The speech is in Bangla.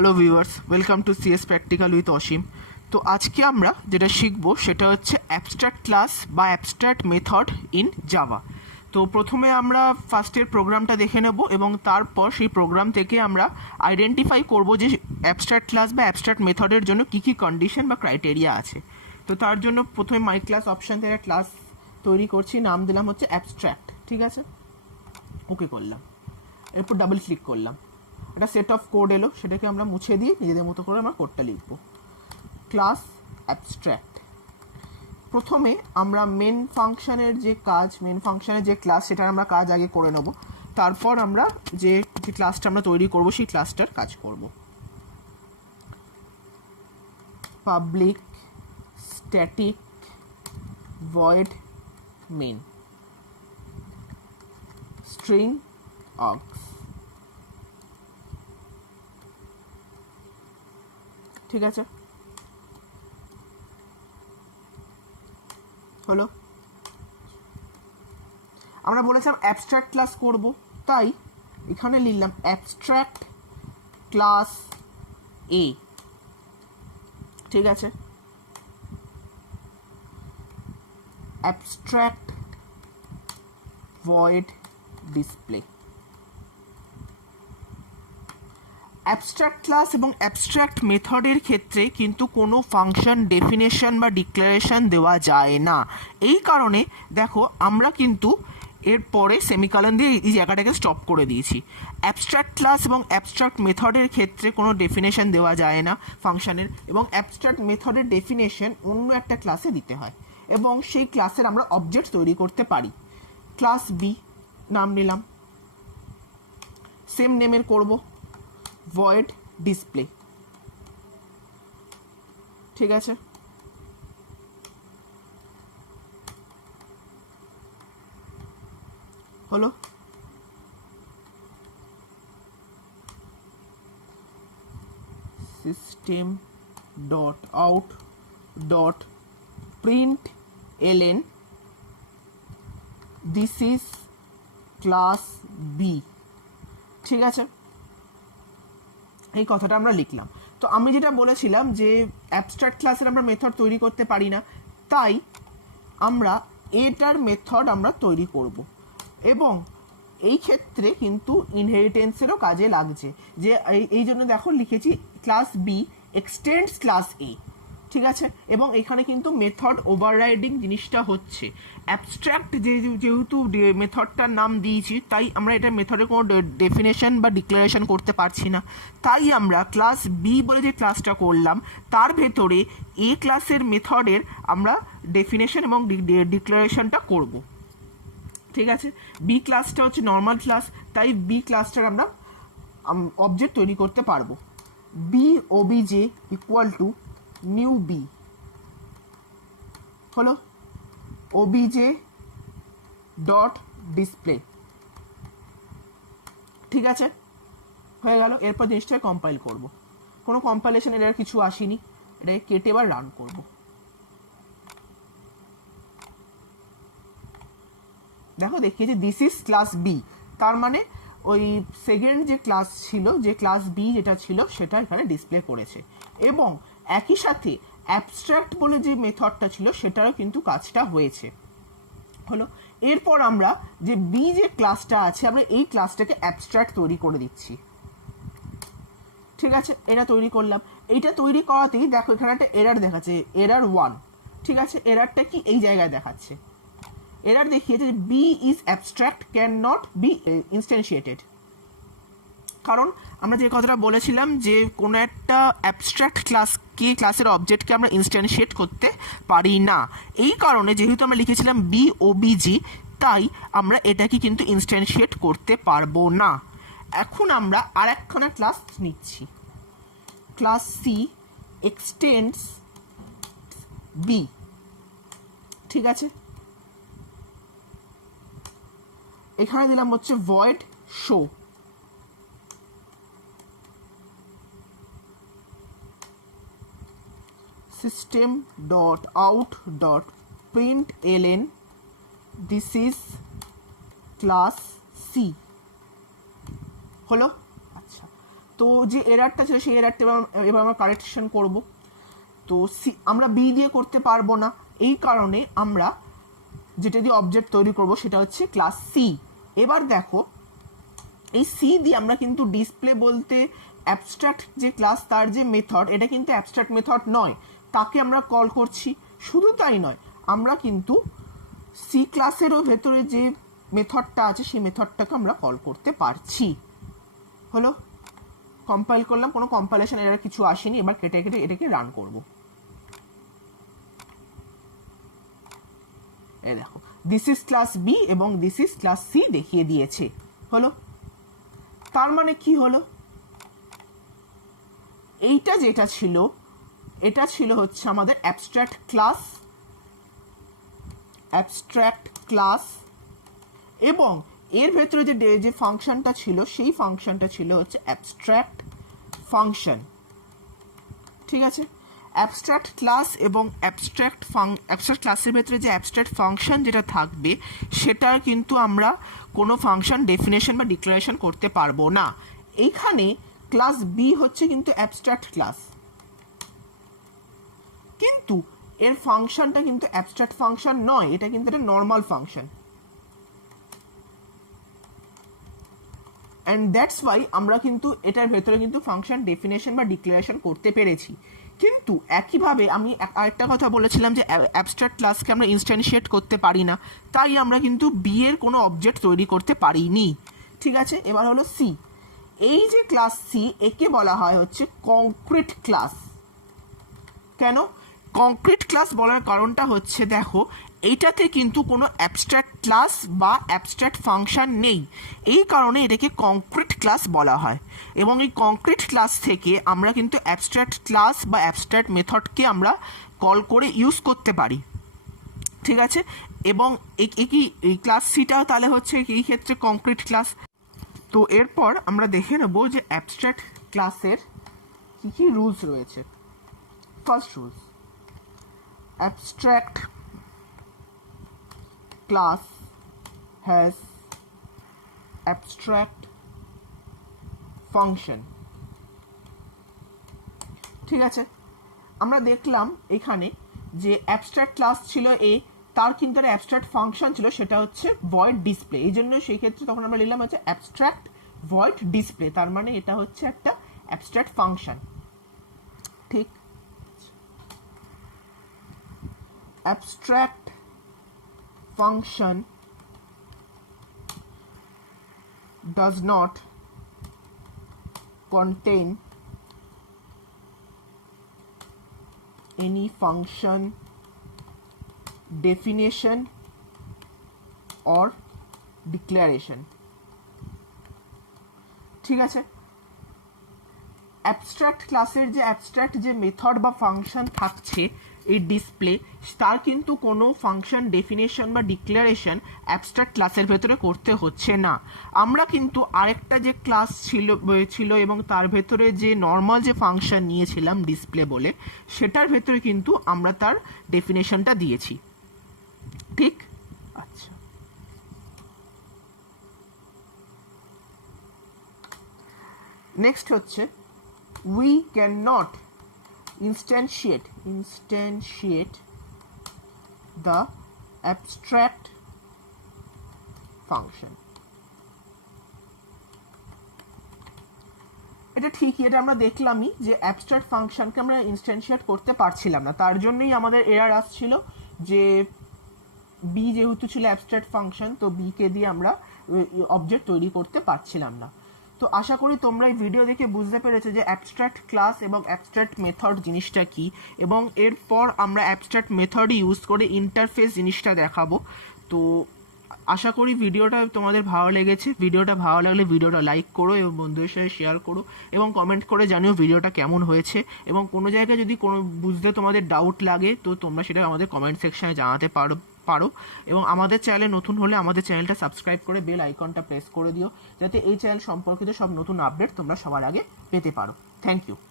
Hello viewers, welcome to CS practical with Asim. তো আজকে আমরা যেটা শিখবো সেটা হচ্ছে অ্যাবস্ট্রাক্ট ক্লাস বা অ্যাবস্ট্রাক্ট মেথড ইন জাভা। তো প্রথমে আমরা ফার্স্টের প্রোগ্রামটা দেখে নেব এবং তারপর সেই প্রোগ্রাম থেকে আমরা আইডেন্টিফাই করব যে অ্যাবস্ট্রাক্ট ক্লাস বা অ্যাবস্ট্রাক্ট মেথডের জন্য কী কী কন্ডিশন বা ক্রাইটেরিয়া আছে। তো তার জন্য প্রথমে মাই ক্লাস অপশান থেকে ক্লাস তৈরি করছি, নাম দিলাম হচ্ছে অ্যাবস্ট্রাক্ট। ঠিক আছে, ওকে করলাম, এরপর ডাবল ক্লিক করলাম, একটা সেট অফ কোড এলো, সেটাকে আমরা মুছে দিয়ে নিজেদের মতো করে আমরা কোডটা লিখব। ক্লাস অ্যাবস্ট্রাক্ট, প্রথমে আমরা মেন ফাংশনের যে কাজ, মেন ফাংশনের যে ক্লাস, সেটার আমরা কাজ আগে করে নেব, তারপর আমরা যে ক্লাসটা আমরা তৈরি করব সেই ক্লাসটার কাজ করব। Public static void main string args। ঠিক আছে, হলো। আমরা বলেছিলাম অ্যাবস্ট্রাক্ট ক্লাস করব, তাই এখানে লিখলাম অ্যাবস্ট্রাক্ট ক্লাস এ। ঠিক আছে, abstract void display. Abstract class এবং অ্যাবস্ট্রাক্ট মেথডের ক্ষেত্রে কিন্তু কোনো ফাংশন ডেফিনেশন বা ডিক্লারেশন দেওয়া যায় না। এই কারণে দেখো আমরা কিন্তু এরপরে সেমিকলন দিয়ে এই জায়গাটাকে স্টপ করে দিয়েছি। অ্যাবস্ট্রাক্ট ক্লাস এবং অ্যাবস্ট্রাক্ট মেথডের ক্ষেত্রে কোনো ডেফিনেশন দেওয়া যায় না ফাংশনের, এবং অ্যাবস্ট্রাক্ট মেথডের ডেফিনেশন অন্য একটা ক্লাসে দিতে হয় এবং সেই ক্লাসের আমরা অবজেক্ট তৈরি করতে পারি। ক্লাস বি নাম নিলাম, সেম নেমের করব, void display। ঠিক আছে, হলো। system dot out dot print ln this is class B। ঠিক আছে, এই কথাটা আমরা লিখলাম। তো আমি যেটা বলেছিলাম যে অ্যাবস্ট্রাক্ট ক্লাসের আমরা মেথড তৈরি করতে পারি না, তাই আমরা এটার মেথড আমরা তৈরি করব, এবং এই ক্ষেত্রে কিন্তু ইনহেরিটেন্সেরও কাজে লাগছে। যে এই জন্য দেখো লিখেছি ক্লাস বি এক্সটেন্ডস ক্লাস এ। ঠিক আছে, এবং এখানে কিন্তু মেথড ওভাররাইডিং জিনিসটা হচ্ছে। অ্যাবস্ট্রাক্ট যেহেতু মেথডটার নাম দিয়েছি, তাই আমরা এটা মেথডের কোনো ডেফিনেশন বা ডিক্লারেশন করতে পারছি না, তাই আমরা ক্লাস বি বলে যে ক্লাসটা করলাম তার ভেতরে এ ক্লাসের মেথডের আমরা ডেফিনেশন এবং ডিক্লারেশনটা করব। ঠিক আছে, বি ক্লাসটা হচ্ছে নর্মাল ক্লাস, তাই বি ক্লাসটার আমরা অবজেক্ট তৈরি করতে পারবো। B O B J equal to new B, হলো ওবিজে ডট ডিসপ্লে। ঠিক আছে, হয়ে গেল। এরপর জিনিসটা কম্পাইল করব, কোনো কম্পাইলেশন এর কিছু আসেনি, এটাকে কেটে এবার রান করব। দেখো দেখিয়েছি দিস ইজ ক্লাস বি, তার মানে ওই সেকেন্ড যে ক্লাস ছিল, যে ক্লাস বি যেটা ছিল সেটা এখানে ডিসপ্লে করেছে, এবং একই সাথে অ্যাবস্ট্রাক্ট বলে যে মেথডটা ছিল সেটারও কিন্তু কাজটা হয়েছে, হলো। এরপর আমরা যে বি যে ক্লাসটা আছে, আমরা এই ক্লাসটাকে অ্যাবস্ট্রাক্ট তৈরি করে দিচ্ছি। ঠিক আছে, এটা তৈরি করলাম। এইটা তৈরি করাতেই দেখো এখানে একটা এরার দেখাচ্ছে, এরার 1। ঠিক আছে, এরারটা কি এই জায়গায় দেখাচ্ছে, এরার দেখিয়েছে যে B is abstract can not be instantiated. কারণ আমরা যে কথাটা বলেছিলাম যে কোনো একটা অ্যাবস্ট্রাক্ট ক্লাসের অবজেক্টকে আমরা ইনস্ট্যান্সিয়েট করতে পারি না। এই কারণে যেহেতু আমরা লিখেছিলাম বি ওবিজি, তাই আমরা এটাকে কিন্তু ইনস্ট্যান্সিয়েট করতে পারবো না। এখন আমরা আর একখানা ক্লাস নিচ্ছি, ক্লাস সি এক্সটেন্ডস বি। ঠিক আছে, এখানে দিলাম হচ্ছে void show. system dot out dot print ln this is class C। হলো। আচ্ছা, তো যে এরারটা ছিল সেই এরারটা এবার আমরা কারেকশন করব। তো সি আমরা বি দিয়ে করতে পারবো না, এই কারণে আমরা যেটা দিয়ে অবজেক্ট তৈরি করব সেটা হচ্ছে ক্লাস সি। এবার দেখো এই সি দিয়ে আমরা কিন্তু ডিসপ্লে বলতে অ্যাবস্ট্রাক্ট যে ক্লাস তার যে মেথড, এটা কিন্তু অ্যাবস্ট্রাক্ট মেথড নয়, তাকে আমরা কল করছি। শুধু তাই নয়, আমরা কিন্তু সি ক্লাসেরও ভেতরে যে মেথডটা আছে সেই মেথডটাকে আমরা কল করতে পারছি। হলো, কম্পাইল করলাম, কোনো কম্পাইলেশন এরর কিছু আসেনি। এবার কেটে কেটে এটাকে রান করব। এই দেখো দিস ইজ ক্লাস বি এবং দিস ইজ ক্লাস সি দেখিয়ে দিয়েছে। হলো, তার মানে কি হলো, এইটা যেটা ছিল এটা ছিল হচ্ছে আমাদের অ্যাবস্ট্রাক্ট ক্লাস এবং এর ভেতরে যে ফাংশনটা ছিল সেই ফাংশনটা ছিল হচ্ছে অ্যাবস্ট্রাক্ট ফাংশন। ঠিক আছে, অ্যাবস্ট্রাক্ট ক্লাস এবং অ্যাবস্ট্রাক্ট ক্লাসের ভেতরে যে অ্যাবস্ট্রাক্ট ফাংশন যেটা থাকবে সেটার কিন্তু আমরা কোনো ফাংশন ডেফিনেশন বা ডিক্লারেশন করতে পারবো না। এইখানে ক্লাস বি হচ্ছে কিন্তু অ্যাবস্ট্রাক্ট ক্লাস, কিন্তু এর ফাংশনটা কিন্তু অ্যাবস্ট্রাক্ট ফাংশন নয়, এটা কিন্তু একটা normal function. And that's why আমরা কিন্তু এটার ভেতরে কিন্তু ফাংশন ডেফিনেশন বা ডিক্লারেশন করতে পেরেছি। কিন্তু একইভাবে আমি আরেকটা কথা বলেছিলাম যে অ্যাবস্ট্রাক্ট ক্লাসকে আমরা ইনস্ট্যান্সিয়েট করতে পারি না, তাই আমরা কিন্তু বি এর কোনো অবজেক্ট তৈরি করতে পারিনি। ঠিক আছে, এবার হলো সি। এই যে ক্লাস সি, একে বলা হয় হচ্ছে কংক্রিট ক্লাস। কেন কংক্রিট ক্লাস বলার কারণটা হচ্ছে, দেখো এইটাতে কিন্তু কোনো অ্যাবস্ট্রাক্ট ক্লাস বা অ্যাবস্ট্রাক্ট ফাংশন নেই, এই কারণে এটাকে কংক্রিট ক্লাস বলা হয়। এবং এই কংক্রিট ক্লাস থেকে আমরা কিন্তু অ্যাবস্ট্রাক্ট ক্লাস বা অ্যাবস্ট্রাক্ট মেথডকে আমরা কল করে ইউজ করতে পারি। ঠিক আছে, এবং এই ক্লাস সিটাও তাহলে হচ্ছে এই ক্ষেত্রে কংক্রিট ক্লাস। তো এরপর আমরা দেখে নেব যে অ্যাবস্ট্রাক্ট ক্লাসের কী কী রুলস রয়েছে। First rules, abstract class has abstract function। ঠিক আছে, আমরা দেখলাম এখানে যে অ্যাবস্ট্রাক্ট ক্লাস ছিল এ, তার কিন্তু একটা অ্যাবস্ট্রাক্ট ফাংশন ছিল, সেটা হচ্ছে ভয়েড ডিসপ্লে। এই জন্য সেই ক্ষেত্রে তখন আমরা লিখলাম হচ্ছে অ্যাবস্ট্রাক্ট ভয়েড ডিসপ্লে, তার মানে এটা হচ্ছে একটা অ্যাবস্ট্রাক্ট ফাংশন। ঠিক, abstract function does not contain any function definition or declaration। ঠিক আছে, অ্যাবস্ট্রাক্ট ক্লাসের যে অ্যাবস্ট্রাক্ট যে মেথড বা ফাংশন থাকছে এই ডিসপ্লে, তার কিন্তু কোনো ফাংশন ডেফিনেশন বা ডিক্লারেশন অ্যাবস্ট্রাক্ট ক্লাসের ভেতরে করতে হচ্ছে না। আমরা কিন্তু আরেকটা যে ক্লাস ছিল এবং তার ভেতরে যে নর্মাল যে ফাংশন নিয়েছিলাম ডিসপ্লে বলে, সেটার ভেতরে কিন্তু আমরা তার ডেফিনেশনটা দিয়েছি। ঠিক, আচ্ছা, নেক্সট হচ্ছে we cannot instantiate the abstract function। এটা ঠিকই, এটা আমরা দেখলামই যে অ্যাবস্ট্রাক্ট ফাংশনকে আমরা ইনস্ট্যান্সিয়েট করতে পারছিলাম না, তার জন্যই আমাদের এরর আসছিল যে বি যেহেতু ছিল অ্যাবস্ট্রাক্ট ফাংশন, তো বি কে দিয়ে আমরা অবজেক্ট তৈরি করতে পারছিলাম না। তো আশা করি তোমরা এই ভিডিও দেখে বুঝতে পেরেছো যে অ্যাবস্ট্রাক্ট ক্লাস এবং অ্যাবস্ট্রাক্ট মেথড জিনিসটা কি, এবং এরপর আমরা অ্যাবস্ট্রাক্ট মেথড ইউজ করে ইন্টারফেস জিনিসটা দেখাবো। তো আশা করি ভিডিওটা তোমাদের ভালো লেগেছে। ভিডিওটা ভালো লাগলে ভিডিওটা লাইক করো এবং বন্ধুদের সাথে শেয়ার করো এবং কমেন্ট করে জানিও ভিডিওটা কেমন হয়েছে। এবং কোনো জায়গায় যদি কোনো বুঝতে তোমাদের ডাউট লাগে তো তোমরা সেটা আমাদের কমেন্ট সেকশনে জানাতে পারো। এবং আমাদের চ্যানেলে নতুন হলে আমাদের চ্যানেলটা সাবস্ক্রাইব করে বেল আইকনটা প্রেস করে দিও, যাতে এই চ্যানেল সম্পর্কিত সব নতুন আপডেট তোমরা সবার আগে পেতে পারো। Thank you.